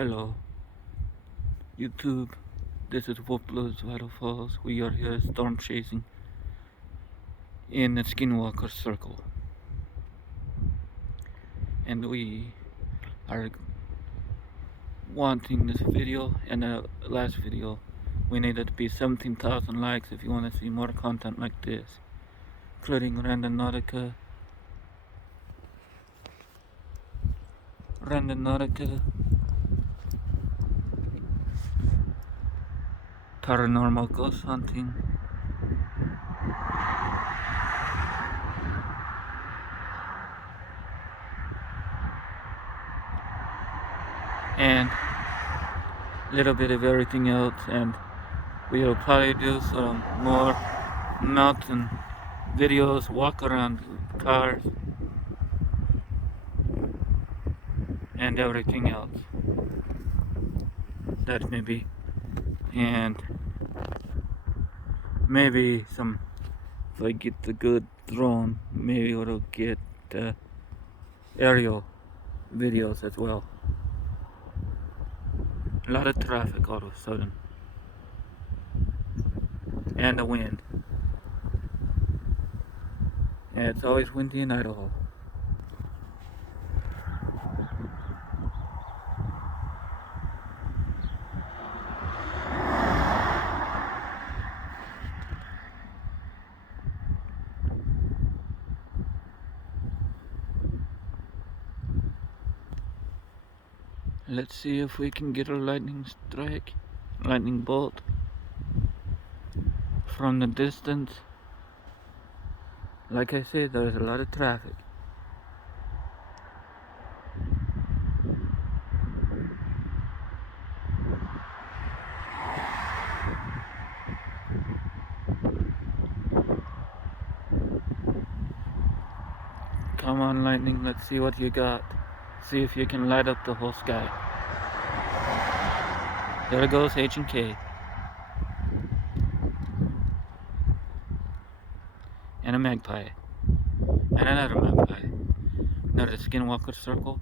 Hello, YouTube. This is Wolf Blues Vital Falls. We are here storm chasing in the skinwalker circle, and we are wanting this video and the last video. We needed to be 17,000 likes if you want to see more content like this, including Randonautica, paranormal ghost hunting, and a little bit of everything else. And we'll probably do some more mountain videos, walk around cars, and everything else. That maybe, and maybe some, if I get the good drone, maybe it'll get aerial videos as well. A lot of traffic all of a sudden, and the wind. And it's always windy in Idaho. Let's see if we can get a lightning bolt from the distance. Like I said, there's a lot of traffic. Come on, lightning, let's see what you got. See if you can light up the whole sky. There goes H and K. And a magpie. And another magpie. Near the skinwalker circle.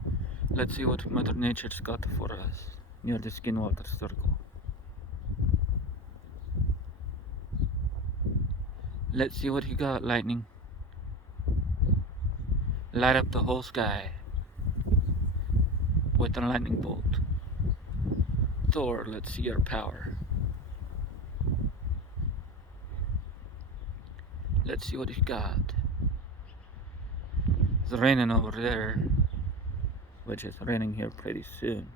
Let's see what Mother Nature's got for us near the skinwalker circle. Let's see what you got, lightning. Light up the whole sky with a lightning bolt. Thor, let's see your power. Let's see what you got. It's raining over there, which is raining here pretty soon.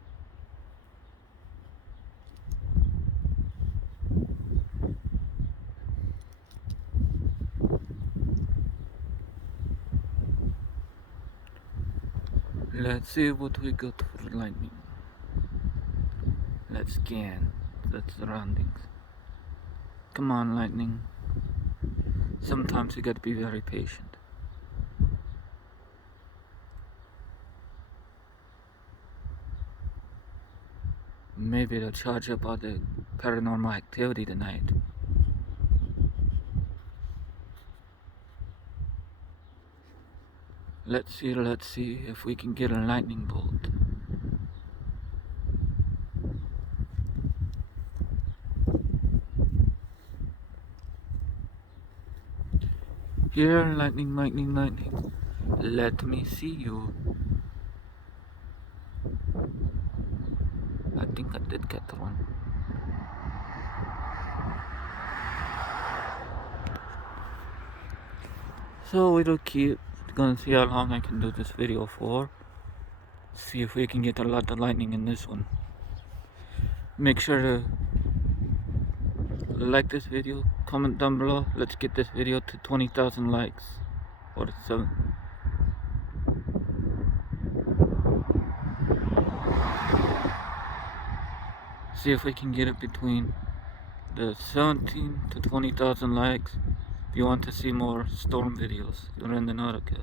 Let's see what we got for lightning. Let's scan the surroundings. Come on, lightning. Sometimes you gotta be very patient. Maybe they'll charge up all the paranormal activity tonight. Let's see if we can get a lightning bolt. Here, lightning, lightning, lightning. Let me see you. I think I did get one. So it'll keep. Gonna see how long I can do this video for. See if we can get a lot of lightning in this one. Make sure to like this video, comment down below. Let's get this video to 20,000 likes. Or 7. See if we can get it between the 17 to 20,000 likes. If you want to see more storm videos, Randonautica,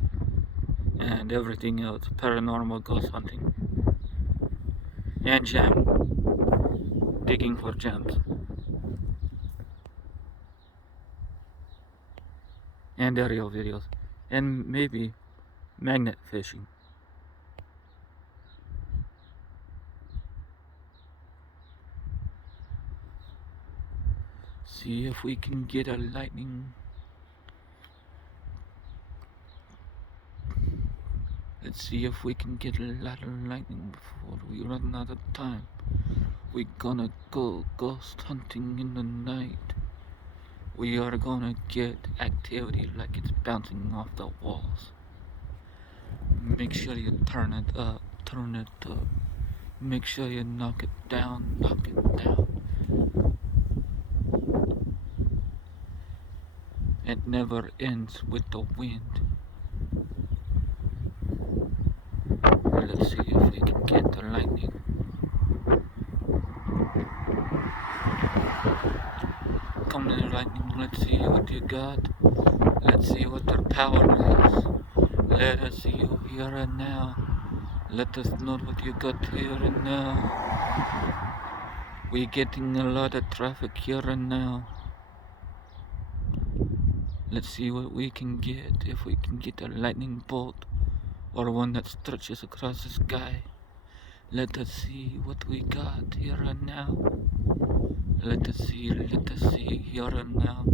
and everything else, paranormal ghost hunting, and digging for gems, and aerial videos, and maybe magnet fishing. See if we can get a lightning. Let's see if we can get a lot of lightning before we run out of time. We're gonna go ghost hunting in the night. We are gonna get activity like it's bouncing off the walls. Make sure you turn it up, turn it up. Make sure you knock it down, knock it down. It never ends with the wind. Let's see if we can get the lightning. Come in, lightning, let's see what you got. Let's see what their power is. Let us see you here and now. Let us know what you got here and now. We're getting a lot of traffic here and now. Let's see what we can get. If we can get a lightning bolt or one that stretches across the sky. Let us see what we got here and now. Let us see here and now.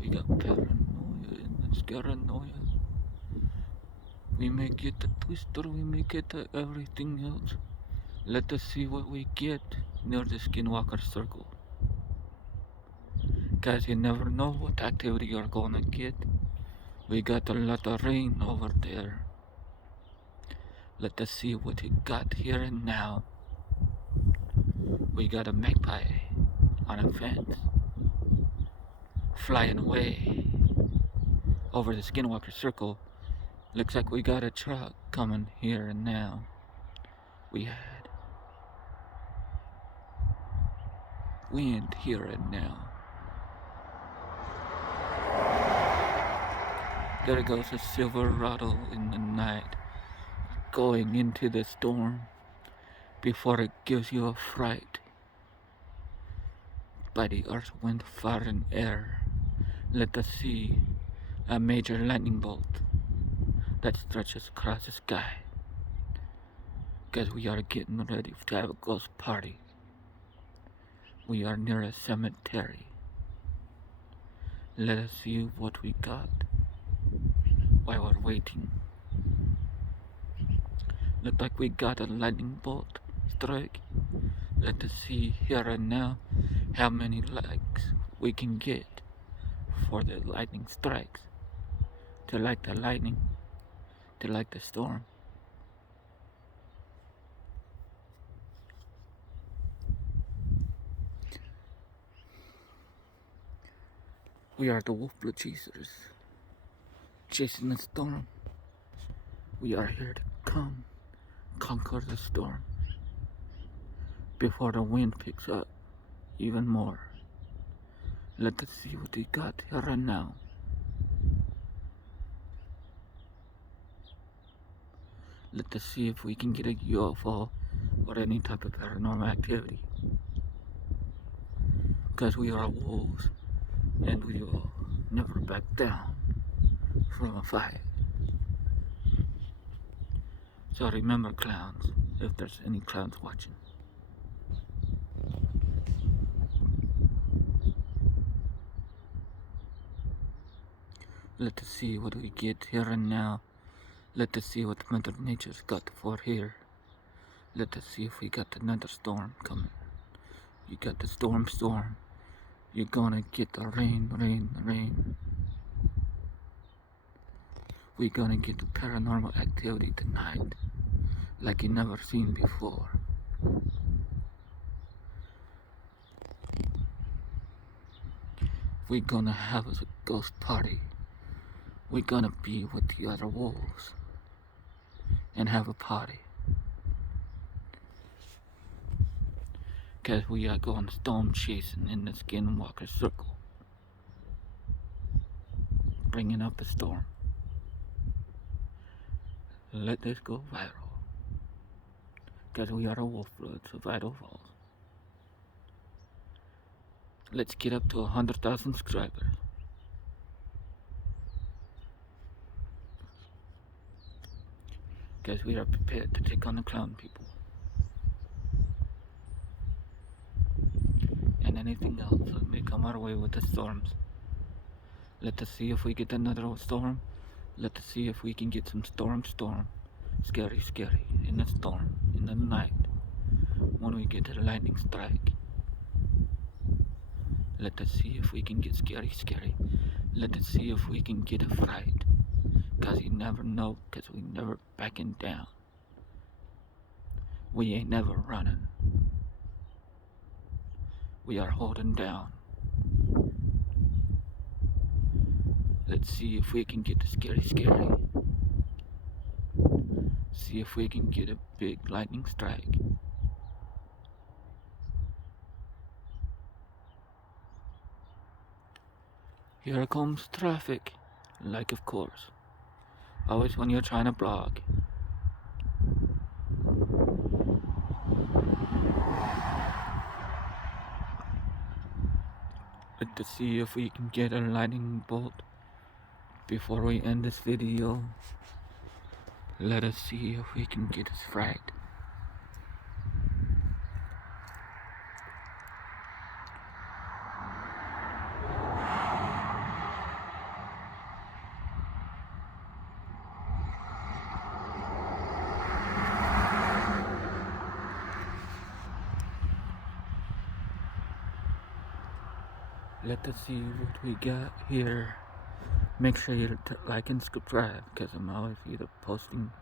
We got paranoia and that's paranoia. We may get the twister, we may get everything else. Let us see what we get near the skinwalker circle. Guys, you never know what activity you're gonna get. We got a lot of rain over there. Let us see what we got here and now. We got a magpie on a fence, flying away over the skinwalker circle. Looks like we got a truck coming here and now. We had wind here and now. There goes a Silverado in the night, going into the storm before it gives you a fright by the earth, wind, fire, and air. Let us see a major lightning bolt that stretches across the sky. Because we are getting ready to have a ghost party. We are near a cemetery. Let us see what we got while we're waiting. Look like we got a lightning bolt strike. Let us see here and now how many likes we can get for the lightning strikes. To like the lightning, to like the storm. We are the wolf blood chasers, chasing the storm. We are here to come conquer the storm before the wind picks up even more. Let us see what we got here and now. Let us see if we can get a UFO or any type of paranormal activity. Because we are wolves and we will never back down from a fight. So remember, clowns, if there's any clowns watching. Let us see what we get here and now. Let us see what Mother Nature's got for here. Let us see if we got another storm coming. You got the storm. You're gonna get the rain. We're gonna get the paranormal activity tonight like you never seen before. We're gonna have a ghost party. We're gonna be with the other wolves and have a party. Cause we are going storm chasing in the skinwalker circle. Bringing up a storm. Let this go viral. Cause we are a wolf blood, so vital falls. Let's get up to 100,000 subscribers. Cause we are prepared to take on the clown people. and anything else that may come our way with the storms. Let us see if we get another storm. Let us see if we can get some storm. Scary, scary, in the storm, in the night, when we get a lightning strike. Let us see if we can get scary, scary. Let us see if we can get a fright. Cause you never know, cause we never backing down. We ain't never running. We are holding down. Let's see if we can get the scary, scary. See if we can get a big lightning strike. Here comes traffic. Like, of course. Always when you're trying to blog. Let's see if we can get a lightning bolt before we end this video. Let us see if we can get us fright. Let us see what we got here. Make sure you like and subscribe, because I'm always either posting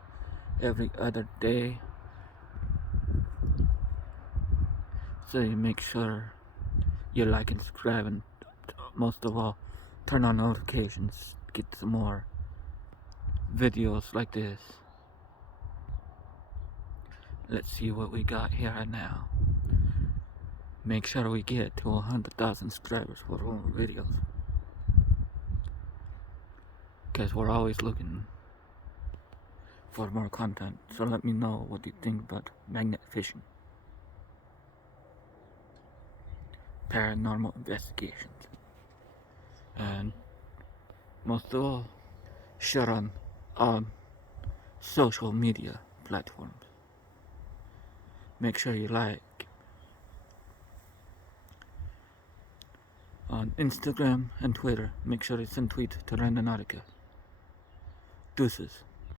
every other day. So you make sure you like and subscribe, and most of all, turn on notifications. Get some more videos like this. Let's see what we got here and now. Make sure we get to 100,000 subscribers for more videos, because we're always looking for more content. So let me know what you think about magnet fishing, paranormal investigations, and most of all, share on social media platforms. Make sure you like on Instagram and Twitter. Make sure you send tweet to Randonautica. Deuces.